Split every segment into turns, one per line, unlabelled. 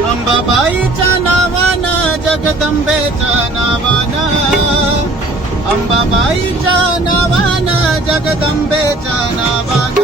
अंबाबाईच्या नावानं जगदंबेच्या नावानं अंबाबाईच्या नावानं जगदंबेच्या नावानं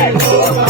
Hare Gopa.